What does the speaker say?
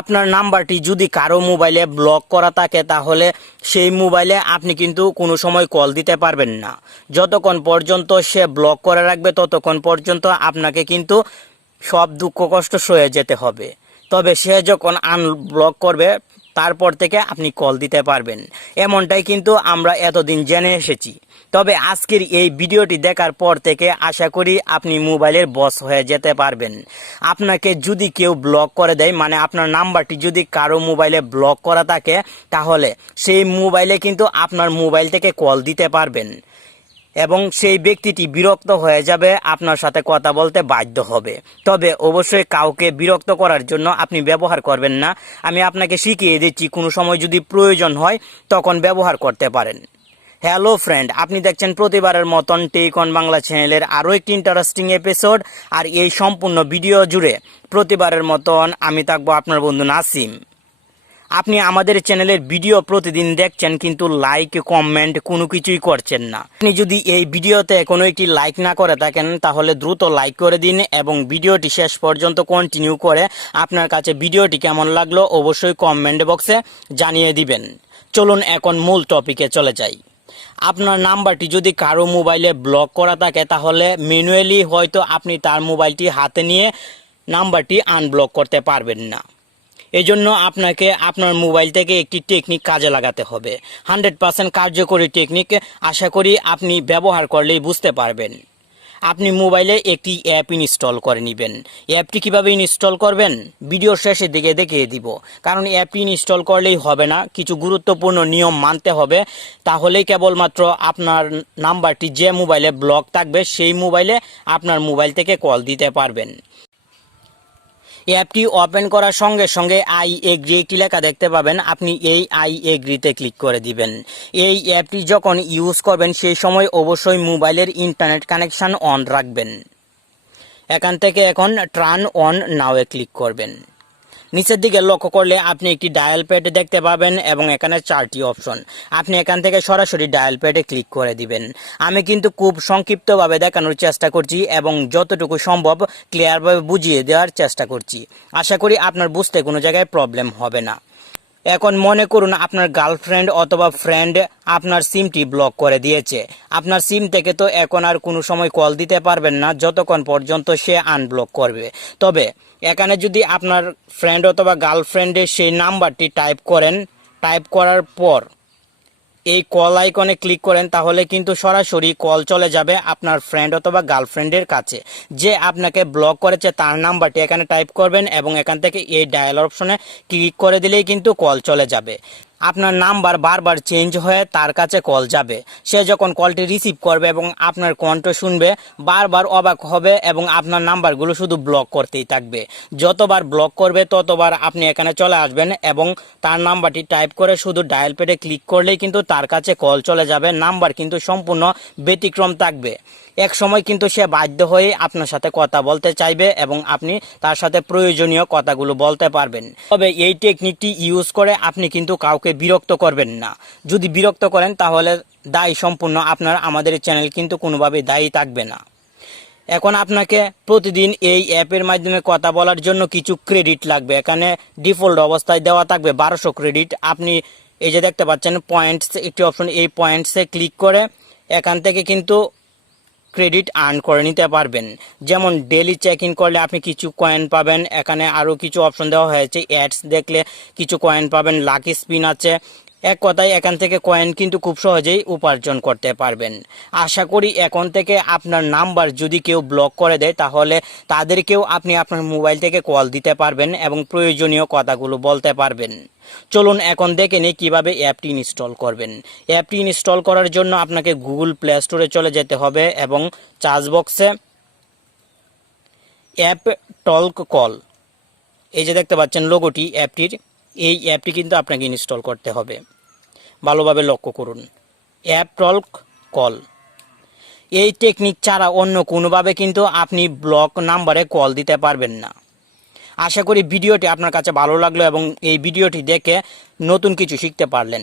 আপনার নাম্বারটি যদি কারো মোবাইলে ব্লক করা থাকে তাহলে সেই মোবাইলে আপনি কিন্তু কোনো সময় কল দিতে পারবেন না। যতক্ষণ পর্যন্ত সে ব্লক করে রাখবে ততক্ষণ পর্যন্ত আপনাকে কিন্তু সব দুঃখ কষ্ট সয়ে যেতে হবে। তবে সে যখন আনব্লক করবে তারপর থেকে আপনি কল দিতে পারবেন। এমনটাই কিন্তু আমরা এতদিন জেনে এসেছি। তবে আজকের এই ভিডিওটি দেখার পর থেকে আশা করি আপনি মোবাইলের বস হয়ে যেতে পারবেন। আপনাকে যদি কেউ ব্লক করে দেয়, মানে আপনার নাম্বারটি যদি কারো মোবাইলে ব্লক করা থাকে, তাহলে সেই মোবাইলে কিন্তু আপনার মোবাইল থেকে কল দিতে পারবেন এবং সেই ব্যক্তিটি বিরক্ত হয়ে যাবে, আপনার সাথে কথা বলতে বাধ্য হবে। তবে অবশ্যই কাউকে বিরক্ত করার জন্য আপনি ব্যবহার করবেন না। আমি আপনাকে শিখিয়ে দিচ্ছি, কোনো সময় যদি প্রয়োজন হয় তখন ব্যবহার করতে পারেন। হ্যালো ফ্রেন্ড, আপনি দেখছেন প্রতিবারের মতন টেক অন বাংলা চ্যানেলের আরও একটি ইন্টারেস্টিং এপিসোড। আর এই সম্পূর্ণ ভিডিও জুড়ে প্রতিবারের মতন আমি থাকবো আপনার বন্ধু নাসিম। আপনি আমাদের চ্যানেলের ভিডিও প্রতিদিন দেখছেন কিন্তু লাইক কমেন্ট কোনো কিছুই করছেন না। আপনি যদি এই ভিডিওতে কোনো একটি লাইক না করে থাকেন তাহলে দ্রুত লাইক করে দিন এবং ভিডিওটি শেষ পর্যন্ত কন্টিনিউ করে আপনার কাছে ভিডিওটি কেমন লাগলো অবশ্যই কমেন্ট বক্সে জানিয়ে দিবেন। চলুন এখন মূল টপিকে চলে যাই। আপনার নাম্বারটি যদি কারো মোবাইলে ব্লক করা থাকে তাহলে ম্যানুয়ালি হয়তো আপনি তার মোবাইলটি হাতে নিয়ে নাম্বারটি আনব্লক করতে পারবেন না। এই জন্য আপনাকে আপনার মোবাইল থেকে একটি টেকনিক কাজে লাগাতে হবে। 100% কার্যকরী টেকনিক, আশা করি আপনি ব্যবহার করলেই বুঝতে পারবেন। আপনি মোবাইলে একটি অ্যাপ ইনস্টল করে নেবেন। অ্যাপটি কিভাবে ইনস্টল করবেন ভিডিওর শেষের দিকে দেখিয়ে দিব, কারণ অ্যাপটি ইনস্টল করলেই হবে না, কিছু গুরুত্বপূর্ণ নিয়ম মানতে হবে। তাহলেই কেবলমাত্র আপনার নাম্বারটি যে মোবাইলে ব্লক থাকবে সেই মোবাইলে আপনার মোবাইল থেকে কল দিতে পারবেন। অ্যাপটি ওপেন করার সঙ্গে সঙ্গে আই এগ্রি একটি লেখা দেখতে পাবেন, আপনি এই আই এগ্রিতে ক্লিক করে দিবেন। এই অ্যাপটি যখন ইউজ করবেন সেই সময় অবশ্যই মোবাইলের ইন্টারনেট কানেকশন অন রাখবেন। এখান থেকে এখন টার্ন অন নাওয়ে ক্লিক করবেন। নিচের দিকে লক্ষ্য করলে আপনি একটি ডায়াল প্যাড দেখতে পাবেন এবং এখানে 4টি অপশন। আপনি এখান থেকে সরাসরি ডায়াল প্যাডে ক্লিক করে দিবেন। আমি কিন্তু খুব সংক্ষিপ্তভাবে দেখানোর চেষ্টা করছি এবং যতটুকু সম্ভব ক্লিয়ারভাবে বুঝিয়ে দেওয়ার চেষ্টা করছি। আশা করি আপনার বুঝতে কোনো জায়গায় প্রবলেম হবে না। এখন মনে করুন আপনার গার্লফ্রেন্ড অথবা ফ্রেন্ড আপনার সিমটি ব্লক করে দিয়েছে। আপনার সিম থেকে তো এখন আর কোনো সময় কল দিতে পারবেন না যতক্ষণ পর্যন্ত সে আনব্লক করবে। তবে এখানে যদি আপনার ফ্রেন্ড অথবা গার্লফ্রেন্ডের সেই নাম্বারটি টাইপ করেন, টাইপ করার পর এই কল আইকনে ক্লিক করেন, তাহলে কিন্তু সরাসরি কল চলে যাবে আপনার ফ্রেন্ড অথবা গার্লফ্রেন্ডের কাছে। যে আপনাকে ব্লক করেছে তার নাম্বারটি এখানে টাইপ করবেন এবং এখান থেকে এই ডায়াল অপশনে ক্লিক করে দিলেই কিন্তু কল চলে যাবে। আপনার নাম্বার বারবার চেঞ্জ হয়ে তার কাছে কল যাবে। সে যখন কলটি রিসিভ করবে এবং আপনার কণ্ঠ শুনবে বারবার অবাক হবে এবং আপনার নাম্বারগুলো শুধু ব্লক করতেই থাকবে। যতবার ব্লক করবে ততবার আপনি এখানে চলে আসবেন এবং তার নাম্বারটি টাইপ করে শুধু ডায়াল প্যাডে ক্লিক করলেই কিন্তু তার কাছে কল চলে যাবে। নাম্বার কিন্তু সম্পূর্ণ ব্যতিক্রম থাকবে। এক সময় কিন্তু সে বাধ্য হয়ে আপনার সাথে কথা বলতে চাইবে এবং আপনি তার সাথে প্রয়োজনীয় কথাগুলো বলতে পারবেন। তবে এই টেকনিকটি ইউজ করে আপনি কিন্তু কাউকে বিরক্ত করবেন না। যদি বিরক্ত করেন তাহলে দায়ী সম্পূর্ণ আপনার, আমাদের চ্যানেল কিন্তু কোনোভাবেই দায়ী থাকবে না। এখন আপনাকে প্রতিদিন এই অ্যাপের মাধ্যমে কথা বলার জন্য কিছু ক্রেডিট লাগবে। এখানে ডিফল্ট অবস্থায় দেওয়া থাকবে 1200 ক্রেডিট। আপনি এই যে দেখতে পাচ্ছেন পয়েন্টস একটি অপশন, এই পয়েন্টসে ক্লিক করে এখান থেকে কিন্তু ক্রেডিট আর্ন করে নিতে পারবেন। যেমন ডেলি চেক ইন করলে আপনি কিছু কয়েন পাবেন। এখানে আরও কিছু অপশন দেওয়া হয়েছে, অ্যাডস দেখলে কিছু কয়েন পাবেন, লাকি স্পিন আছে। এক কথায় এখান থেকে কয়েন কিন্তু খুব সহজেই উপার্জন করতে পারবেন। আশা করি এখন থেকে আপনার নাম্বার যদি কেউ ব্লক করে দেয় তাহলে তাদেরকেও আপনি আপনার মোবাইল থেকে কল দিতে পারবেন এবং প্রয়োজনীয় কথাগুলো বলতে পারবেন। চলুন এখন দেখে নিই কীভাবে অ্যাপটি ইনস্টল করবেন। অ্যাপটি ইনস্টল করার জন্য আপনাকে গুগল প্লে স্টোরে চলে যেতে হবে এবং সার্চ বক্সে অ্যাপ টল্ক কল, এই যে দেখতে পাচ্ছেন লোগোটি অ্যাপটির, এই অ্যাপটি কিন্তু আপনাকে ইনস্টল করতে হবে। ভালোভাবে লক্ষ্য করুন, অ্যাপ টল্ক কল। এই টেকনিক ছাড়া অন্য কোনোভাবে কিন্তু আপনি ব্লক নাম্বারে কল দিতে পারবেন না। আশা করি ভিডিওটি আপনার কাছে ভালো লাগলো এবং এই ভিডিওটি দেখে নতুন কিছু শিখতে পারলেন।